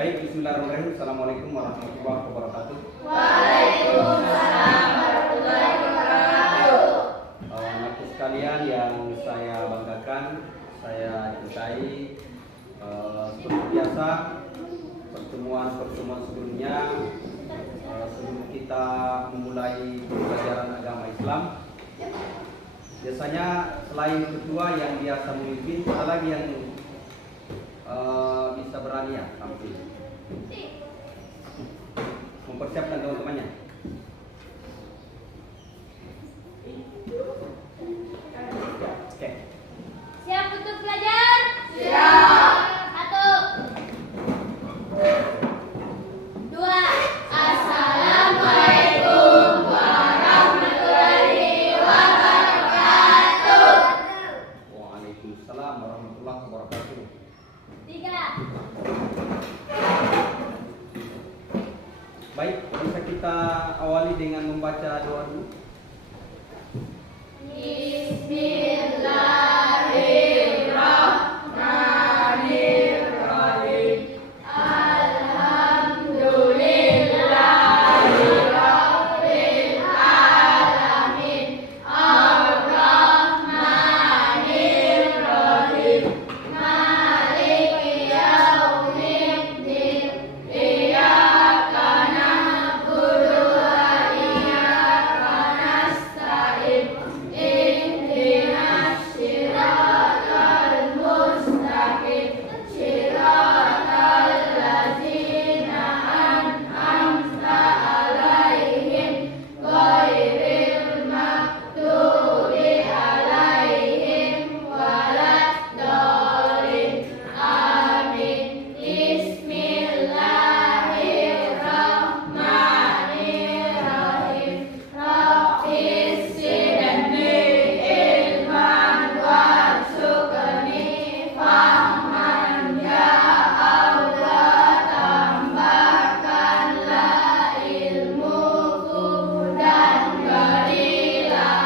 Baik, bismillahirrahmanirrahim. Assalamualaikum warahmatullahi wabarakatuh. Waalaikumsalam warahmatullahi wabarakatuh. Anak sekalian yang saya banggakan, saya cintai, seperti biasa pertemuan sebelumnya, sebelum kita memulai pembelajaran agama Islam, biasanya selain ketua yang biasa memimpin, ada lagi yang bisa berani ya tampil, mempersiapkan teman-temannya. Oke. Siap untuk belajar? Siap. 1, 2. Assalamualaikum warahmatullahi wabarakatuh. Waalaikumsalam warahmatullahi wabarakatuh. 3. Baik, bisa kita awali dengan membaca doa dulu. Bismillahirrahmanirrahim. Alhamdulillahirabbil alamin. Arrahmanirrahim. Maliki yaumiddin. Iyyaka na'budu wa iyyaka nasta'in. Ihdinas siratal mustaqim. Siratal ladzina an'amta 'alaihim ghairil maghdubi 'alaihim waladdallin. Amin. Bismillahirrahmanirrahim. Rabbis zidni ilman warzuqni fahman. Ya Allah, tambahkanlah ilmuku dan berilah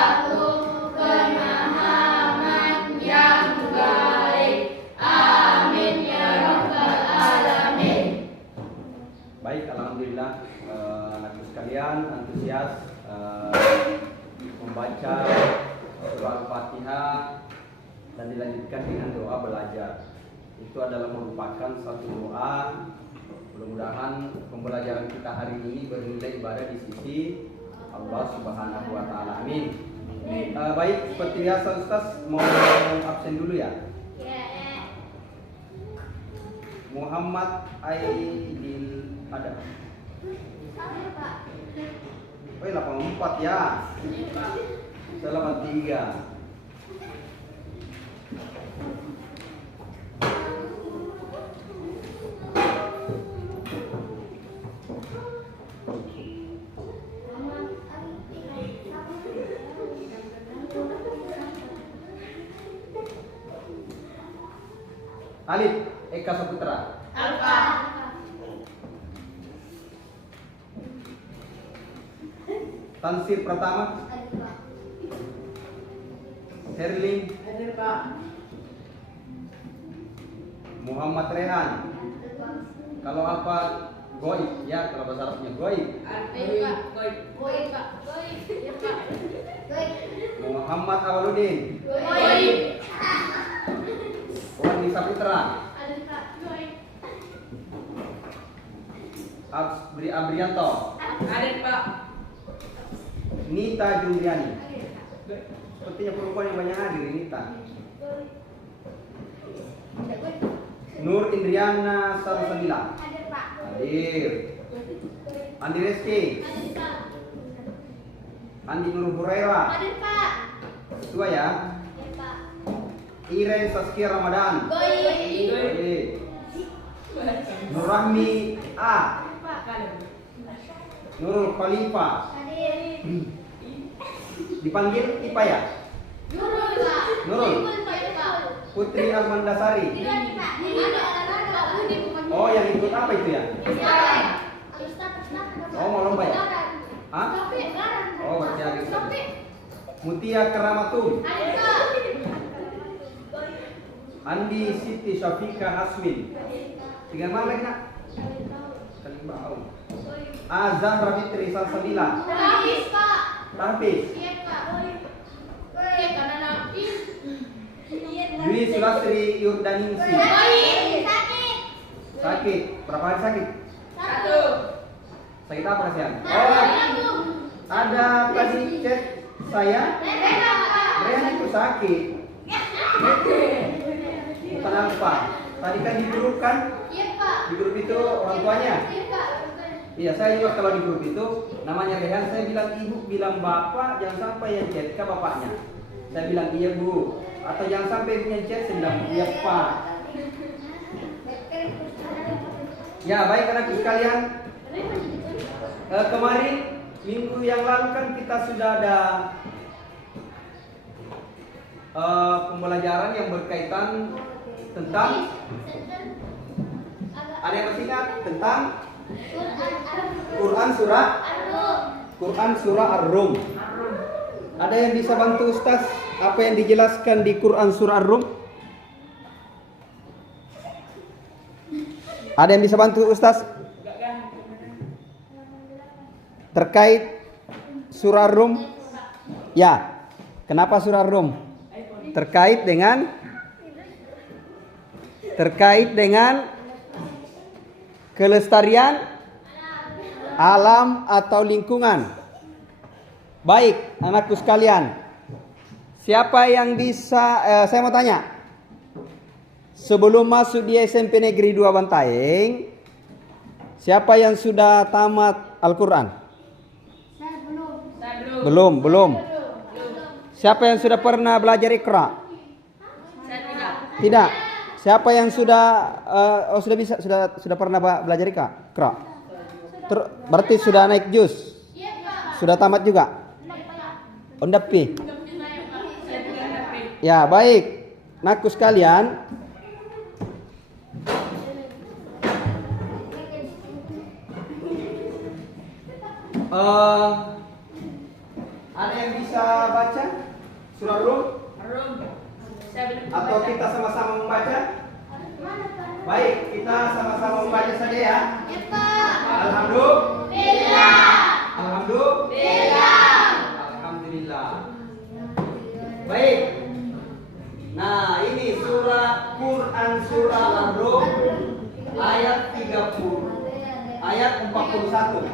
aku pemahaman yang baik. Amin ya rabbal alamin. Baik, alhamdulillah, anak sekalian antusias membaca surah Al-Fatihah dan dilanjutkan dengan doa belajar. Itu adalah merupakan satu doa. Mudah-mudahan pembelajaran kita hari ini bernilai ibadah di sisi Allah Subhanahu wa taala. Amin. Baik, seperti biasa Ustaz mau absen dulu ya. Muhammad Aidil ada. Oh, 84 ya. Saya 83. Alif Eka Saputra. Alfa. Tansir Pratama. Herling. Hadir Pak. Muhammad Rehan. Kalau apa goib ya, kalau bahasa Arabnya goib. Goib Pak. Muhammad Awaludin. Goib. Wandi Saputra. Abrianto. Hadir Pak. Nita Jumriani. Sepertinya perempuan yang banyak hadir ini, Nita. Nur Indriana Salsabila. Hadir. Andi Reski. Andi Nur Huraira. Ketua ya. Iren Saskia Ramadan. Goib. Nur Rahmi A. Nurul Khalifah. Dipanggil Ipa ya? Nurul. Putri Armandasari. Oh, yang ikut apa itu ya? Oh, mau lomba ya? Hah? Oh, berarti ada. Mutia Keramatul. Andi Siti Syafika Hasmin. Tinggal mana lagi nak? Kalimbau. Zahra Fitri Salsabila. Habis Pak. Tahfiz. Iya Pak. Iya karena habis. Dwi Sulasri Yurdaningsi. Sakit. Sakit. Berapa hari sakit? 1. Sakit apa kasihan? Oh, ada tadi chat saya. Rehan itu sakit. Bukan apa? Tadi kan di grup kan? Iya Pak. Di grup itu orang tuanya. Iya Pak. Iya, saya juga kalau di grup itu namanya Rehan, saya bilang ibu, bilang bapak, jangan sampai yang chat ke bapaknya. Saya bilang iya bu, atau jangan sampai ibu yang chat, saya bilang iya pak. Ya baik anakku sekalian, kemarin minggu yang lalu kan kita sudah ada pembelajaran yang berkaitan tentang, ada yang masih ingat tentang Quran surah Ar-Rum. Ada yang bisa bantu Ustaz apa yang dijelaskan di Quran surah Ar-Rum? Ada yang bisa bantu Ustaz terkait surah Ar-Rum? Ya. Kenapa surah Ar-Rum? Terkait dengan kelestarian alam atau lingkungan. Baik, anakku sekalian. Siapa yang bisa saya mau tanya. Sebelum masuk di SMP Negeri 2 Bantaeng, siapa yang sudah tamat Al-Qur'an? Saya belum. Belum. Siapa yang sudah pernah belajar Iqra? Saya tidak. Tidak. Siapa yang sudah pernah belajar Iqra? Berarti sudah naik juz. Iya Pak. Sudah tamat juga. Ondapi. Tapi saya Pak. Saya tidak dapat. Ya, baik. Nakku sekalian, ada yang bisa baca surah Rum? Rum. Saya belum. Atau kita sama-sama membaca? Baik, kita sama-sama membaca saja ya. Iya Pak. Alhamdulillah. Alhamdulillah. Alhamdulillah. Baik. Nah, ini surah Quran surah Ar-Rum ayat 30. Ayat 41.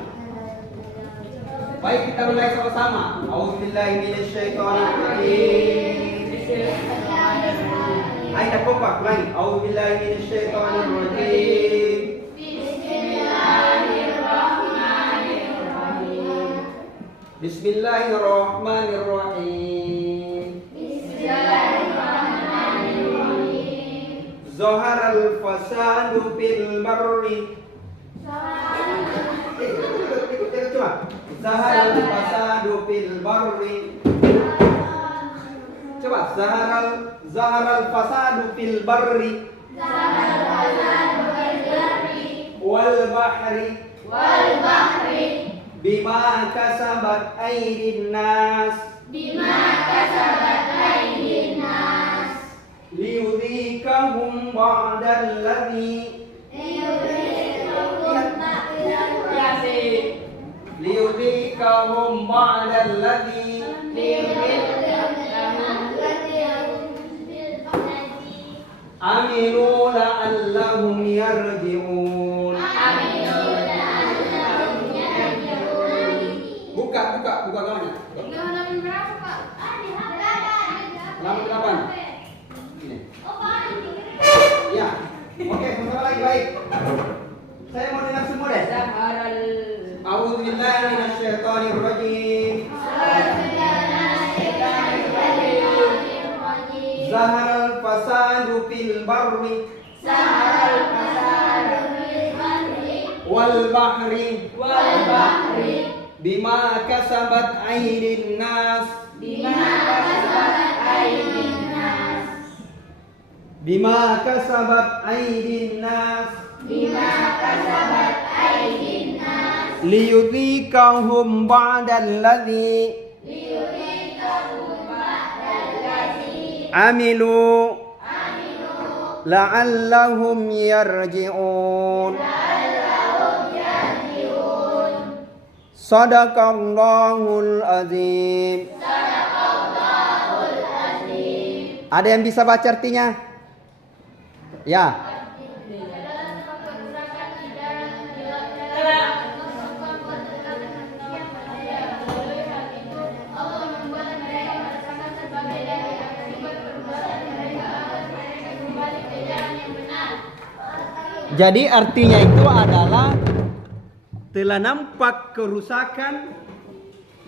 Baik, kita mulai sama-sama. A'udzubillahi minasyaitonirrajim. Ayat kompak ulangi. A'udzubillahi minasyaitonirrajim. Bismillahirrahmanirrahim. Zaharal fasadu fil barri. Coba. Zaharal fasadu fil barri. Coba. Zaharal fasadu fil barri. Wal bahri. Bima kasabat aydin nas. Liyudhikahum ba'dalladzi amilu la'allahum yarji'un. Buka gambarnya. Halaman berapa Pak? Halaman 8. Ini. Ya. Oke, sebentar lagi baik. Saya mau dengar semua deh. A'udzubillahi minasyaitonirrajim. Zaharal fasadu fil barri wal bahri bima kasabat aydin nas. Liyudhikahum ba'dalladzi amilu la'allahum yarji'un. Sadaqallahul azim. Ada yang bisa baca artinya? Ya. Jadi artinya itu adalah telah nampak kerusakan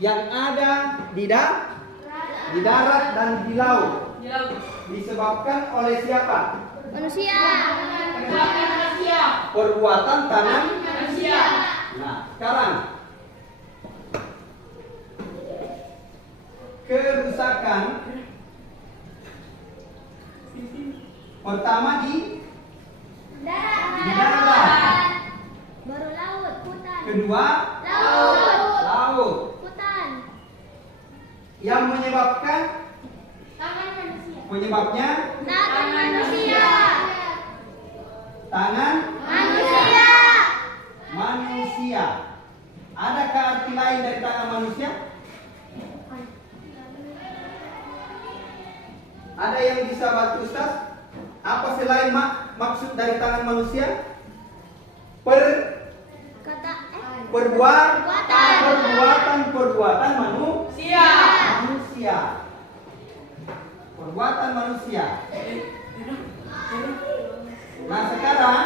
yang ada di darat dan di laut. Disebabkan oleh siapa? Manusia. Perbuatan tangan Manusia. Nah, sekarang kerusakan pertama di darat. Baru laut, hutan. Kedua, laut. Hutan. Yang menyebabkan Tangan manusia. penyebabnya Tangan manusia. tangan Manusia. manusia. Adakah arti lain dari tangan manusia? Ada yang bisa bantu Ustaz? Apa selain maksud dari tangan manusia? Kata Perbuatan manusia. Perbuatan manusia. Nah sekarang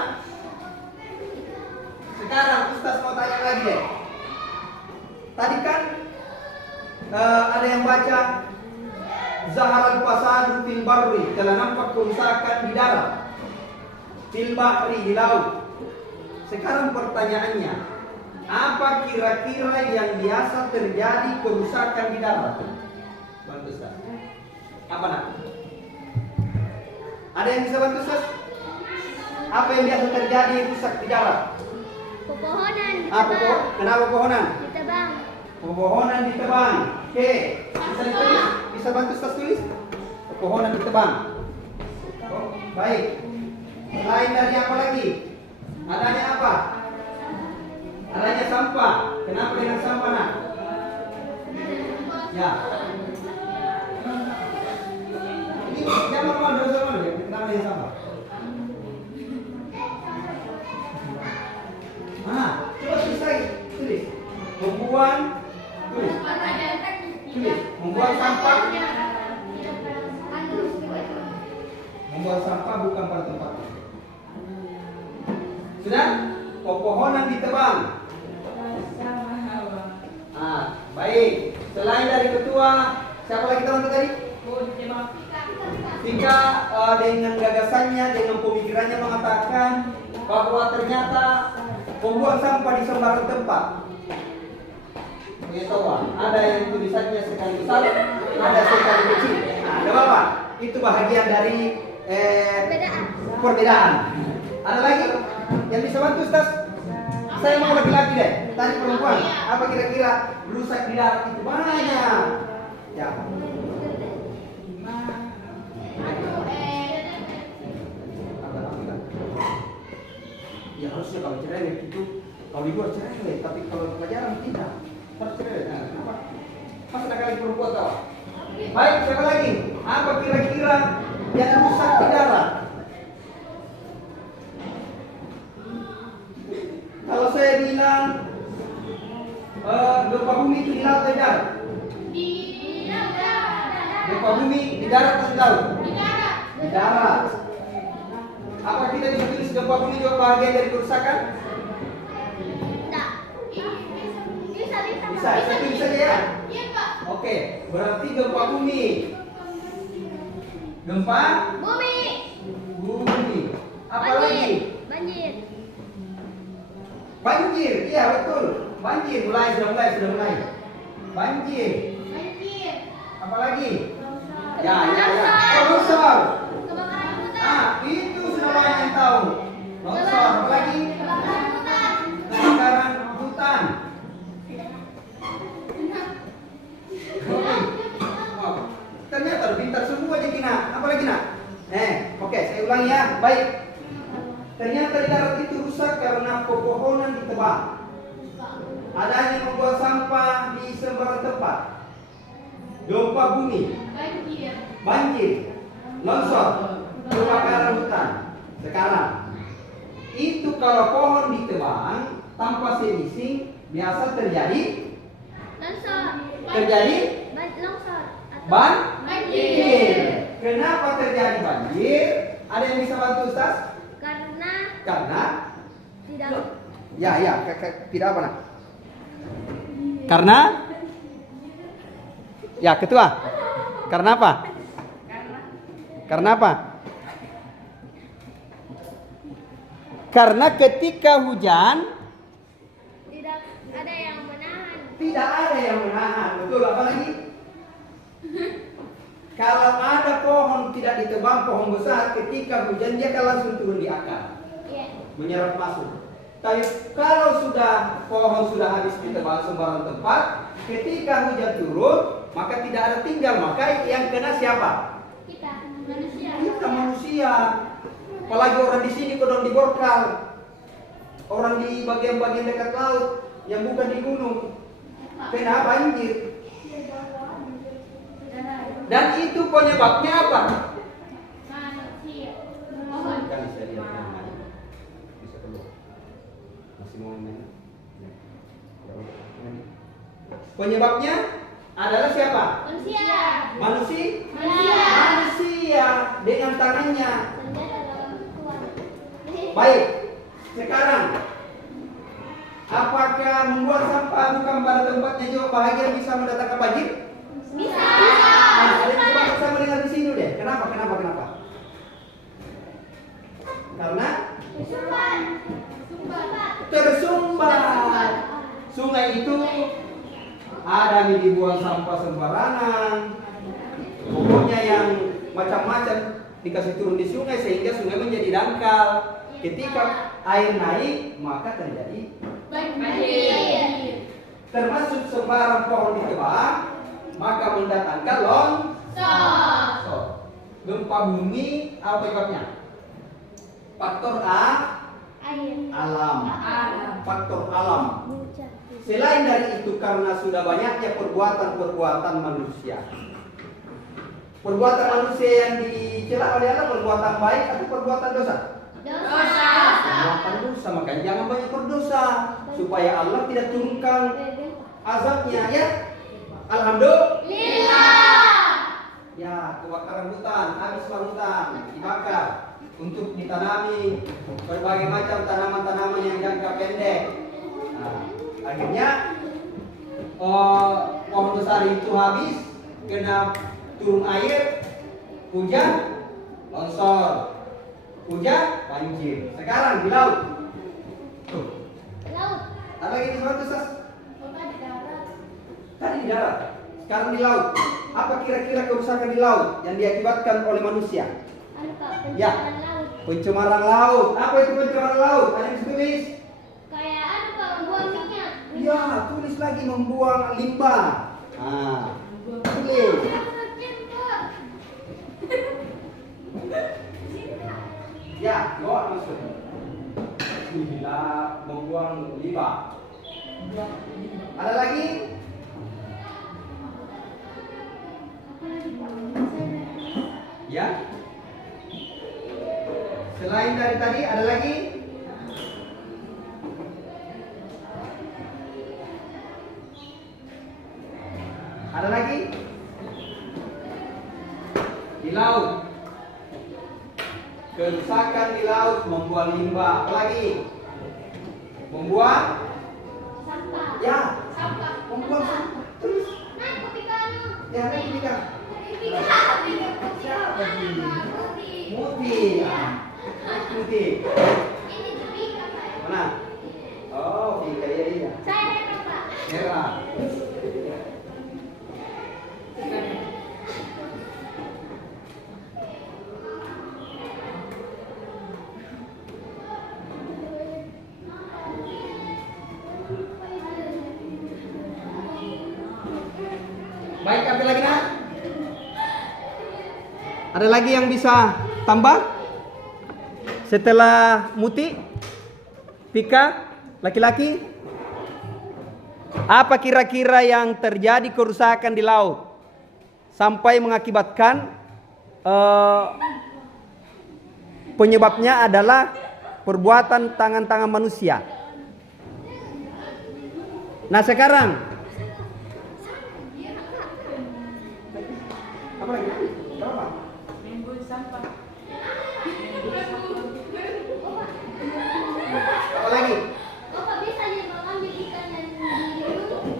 Ustaz mau tanya lagi deh. Tadi kan ada yang baca Zaharal fasadu fil barri, telah nampak kerusakan di darat, fil bahri, di laut. Sekarang pertanyaannya, apa kira-kira yang biasa terjadi kerusakan di darat? Bantu Ustaz. Apa nak? Ada yang bisa bantu Ustaz? Apa yang biasa terjadi rusak di darat? Pepohonan Apa kok? Kenapa pohonan? ditebang. Pepohonan ditebang. Oke, bisa ditulis? Bisa bantu Ustaz tulis? Pepohonan ditebang. Oh, baik. Selain dari apa lagi? Adanya apa? Adanya sampah. Kenapa dengan sampah nak? Ya. Ini jangan mau dosa mana ya? Kenapa dengan sampah? Coba tulis lagi. Tulis. Membuang. Tulis. Tulis. Membuang sampah. Membuang sampah bukan pada tempatnya. Sudah? Pepohonan ditebang. Baik. Selain dari ketua, siapa lagi teman tadi? Jika dengan gagasannya, dengan pemikirannya mengatakan bahwa ternyata membuang sampah di sembarang tempat. Ada yang tulisannya sekali besar, ada sekali kecil. Ada apa? Itu bahagian dari perbedaan. Ada lagi yang bisa bantu Ustaz? Saya mau laki-laki deh. Tadi perempuan. Apa kira-kira rusak di darat itu banyak? Ya. Ya harusnya kalau cerewet itu, kalau di luar cerewet, tapi kalau di pelajaran tidak. Harus cerewet. Nah, kenapa? Pas ada kali perempuan tahu. Baik, siapa lagi? Apa kira-kira yang rusak di darat? Kalau saya bilang gempa bumi itu di laut atau di darat? Gempa bumi di darat atau di laut? Di darat. Apa kita bisa tulis gempa bumi juga bagian dari kerusakan? Bisa, satu bisa aja ya? Oke, berarti gempa bumi. Gempa Bumi. Apa lagi? Banjir, iya betul. Banjir, sudah mulai. Banjir. Apa lagi? Ya. Longsor. Kebakaran hutan. Itu sudah banyak yang tahu. Longsor, apa lagi? Kebakaran hutan. Kebakaran hutan. Oke. Ternyata pintar semua jadi nak. Apa lagi nak? Oke, saya ulang. ulangi ya. Baik. Ternyata di darat itu rusak karena pepohonan ditebang. Adanya membuat sampah di sembarang tempat. Gempa bumi, banjir, longsor, kebakaran hutan. Sekarang itu kalau pohon ditebang tanpa finishing biasa terjadi Longsor. terjadi Longsor. banjir. Kenapa terjadi banjir? Ada yang bisa bantu Ustaz? Karena Tidak. tidak apa nak? Karena ya ketua. Karena apa? Karena apa? Karena ketika hujan Tidak ada yang menahan. tidak ada yang menahan. Betul, apa lagi? Kalau ada pohon tidak ditebang, pohon besar, ketika hujan dia akan langsung turun di akar, menyerap masuk. Tapi kalau sudah pohon sudah habis ditebang sembarang tempat, ketika hujan turun, maka tidak ada tinggal. Maka yang kena siapa? Kita manusia. Kita manusia. Apalagi orang di sini kodong di Borkal, orang di bagian-bagian dekat laut yang bukan di gunung, kena banjir. Dan itu penyebabnya apa? Manusia. Kali saya lihat namanya. Bisa keluar. Masih mau main? Penyebabnya adalah siapa? Manusia. Manusia dengan tangannya. Baik. Sekarang apakah membuat sampah bukan pada tempatnya juga bahagia bisa mendatangkan banjir? Bisa. Nah, ada yang sama dengan di sini deh. Kenapa? Karena tersumbat. Sungai itu ada yang dibuang sampah sembarangan. Pokoknya yang macam-macam dikasih turun di sungai sehingga sungai menjadi dangkal. Ketika air naik maka terjadi Banjir. termasuk sembarang pohon ditebang maka mendatangkan longsor. Gempa bumi apa penyebabnya? Faktor alam. Faktor alam. Selain dari itu karena sudah banyaknya perbuatan manusia. Perbuatan manusia yang dicela oleh Allah perbuatan baik atau perbuatan dosa? Perbuatan dosa, makanya jangan banyak berdosa supaya Allah tidak turunkan azabnya ya. Alhamdulillah. Ya, kebakaran hutan, habis hutan dibakar untuk ditanami berbagai macam tanaman-tanaman yang jangka pendek. Nah, akhirnya pohon besar itu habis kena turun air, hujan, longsor. Hujan, banjir. Sekarang di laut. Tuh. Ada lagi di mana tuh, Sas? Tadi di darat. Sekarang di laut. Apa kira-kira kerusakan di laut yang diakibatkan oleh manusia? Pencemaran laut. Pencemaran laut. Apa itu pencemaran laut? Ada yang bisa tulis? Kayak membuang minyak. Ya, tulis lagi membuang limbah. Nah, tulis. Ya, bawa masuk. Bismillah, membuang limbah. Ada lagi? Ya. Selain dari tadi ada lagi? Ada lagi? Di laut. Kerusakan di laut membuang limbah. Apa lagi? Membuang? Sampah. Ya. Sampah. Membuang sampah. Terus? Nah, kopikan. Ya, kopikan. Siapa ini? Muti. Ya. Muti. Ini Jupika, Pak. Mana? Oh, Vika, iya. Saya Hera, Pak. Merah. Baik, apa lagi nak? Ada lagi yang bisa tambah? Setelah Muti, Pika, laki-laki. Apa kira-kira yang terjadi kerusakan di laut sampai mengakibatkan penyebabnya adalah perbuatan tangan-tangan manusia. Nah sekarang apa lagi? Berapa? Menimbun sampah. Apa lagi? Bapak bisa nih mengambil ikan yang dilindungi.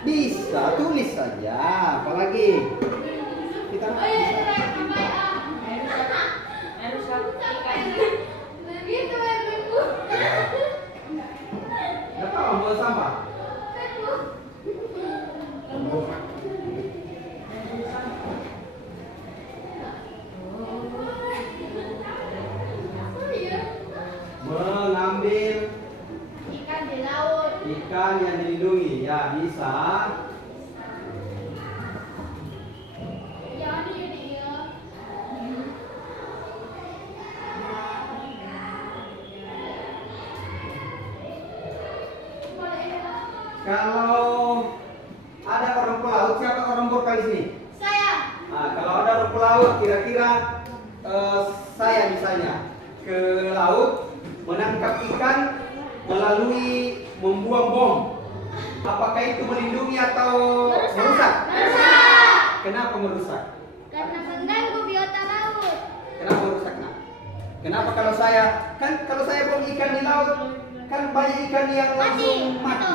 Bisa, tulis saja. Apa lagi? Kita Air rusak ikan. Begitu ibu. Nggak tahu buang sampah. Mengambil Ikan di laut. ikan yang dilindungi, ya bisa. Jangan ini ya. Kalau ada orang pelaut, siapa orang lokal di sini? Saya. Nah, kalau ada orang pelaut, kira-kira saya misalnya ke laut menangkap ikan melalui membuang bom. Apakah itu melindungi atau merusak? Merusak. Kenapa merusak? Karena mengganggu biota laut. Kenapa merusak? Nah, kenapa kalau saya buang ikan di laut, kan banyak ikan yang langsung mati.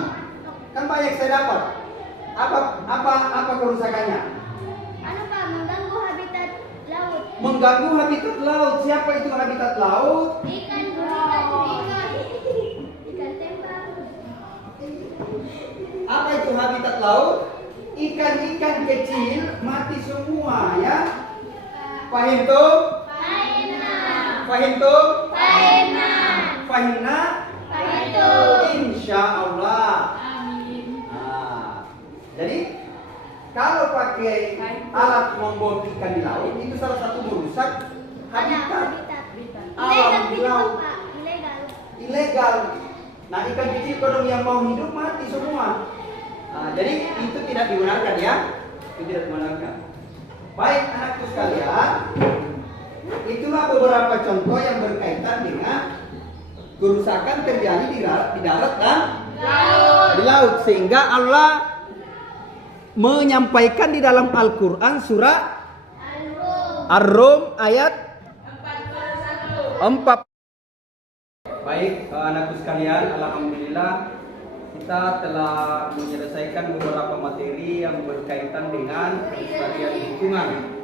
Kan banyak saya dapat. Apa kerusakannya? Anu Pak, mengganggu habitat laut. Mengganggu habitat laut. Siapa itu habitat laut? Ikan tembak. Apa itu habitat laut? Ikan-ikan kecil mati semua ya. Fahim tuh? Fahimna? Insya Allah. Amin. Nah, jadi kalau pakai alat membuang ikan di laut itu salah satu merusak habitat alam di laut. Ilegal. Nah, ikan kecil kodong yang mau hidup mati semua. Nah, jadi itu tidak dibenarkan ya. Itu tidak dibenarkan. Baik anakku sekalian, itulah beberapa contoh yang berkaitan dengan kerusakan terjadi di darat dan di laut, sehingga Allah menyampaikan di dalam Al-Quran surah Ar-Rum ayat 4. Baik anakku sekalian, alhamdulillah kita telah menyelesaikan beberapa materi yang berkaitan dengan kelestarian lingkungan,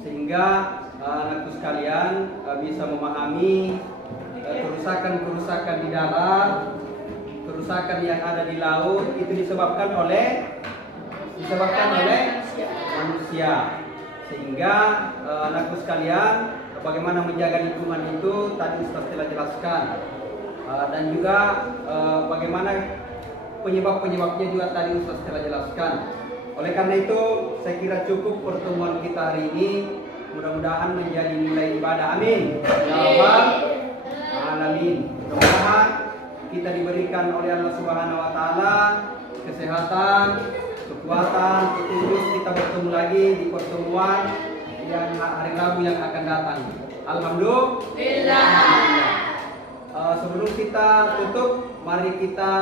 sehingga anakku sekalian bisa memahami kerusakan-kerusakan di darat, kerusakan yang ada di laut itu disebabkan oleh manusia. Sehingga anakku sekalian, bagaimana menjaga lingkungan itu tadi Ustaz telah jelaskan, dan juga bagaimana penyebab-penyebabnya juga tadi Ustaz telah jelaskan. Oleh karena itu saya kira cukup pertemuan kita hari ini. Mudah-mudahan menjadi nilai ibadah. Amin ya rabbal alamin. Mudah-mudahan kita diberikan oleh Allah Subhanahu wa taala kesehatan, kekuatan, petunjuk kita bertemu lagi di pertemuan yang hari Rabu yang akan datang. Alhamdulillah. Sebelum kita tutup, mari kita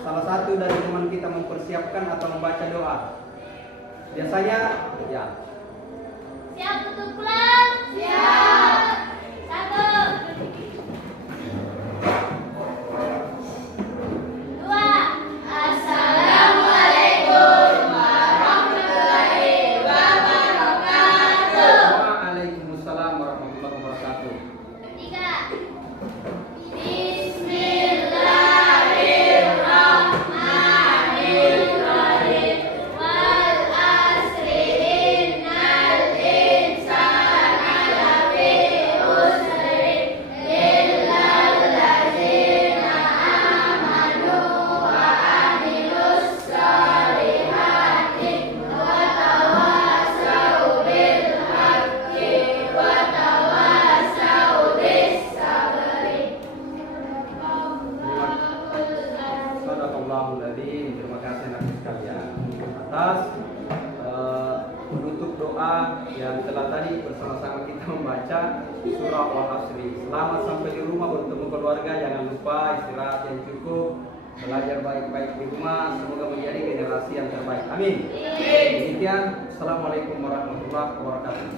salah satu dari teman kita mempersiapkan atau membaca doa. Biasanya ya. Siap untuk pulang? Siap. 1, 2. Assalamualaikum warahmatullahi wabarakatuh. Waalaikumsalam warahmatullahi wabarakatuh. 3. Bismillahirrahmanirrahim. Wal asri innal insana lafi Sadaqallahul-Adzim. Terima kasih anak sekalian atas penutup doa yang telah tadi bersama-sama kita membaca surah Al-Asri. Selamat sampai di rumah bertemu keluarga. Jangan lupa istirahat yang cukup, belajar baik-baik di rumah. Semoga menjadi generasi yang terbaik. Amin. Demikian. Assalamualaikum warahmatullahi wabarakatuh.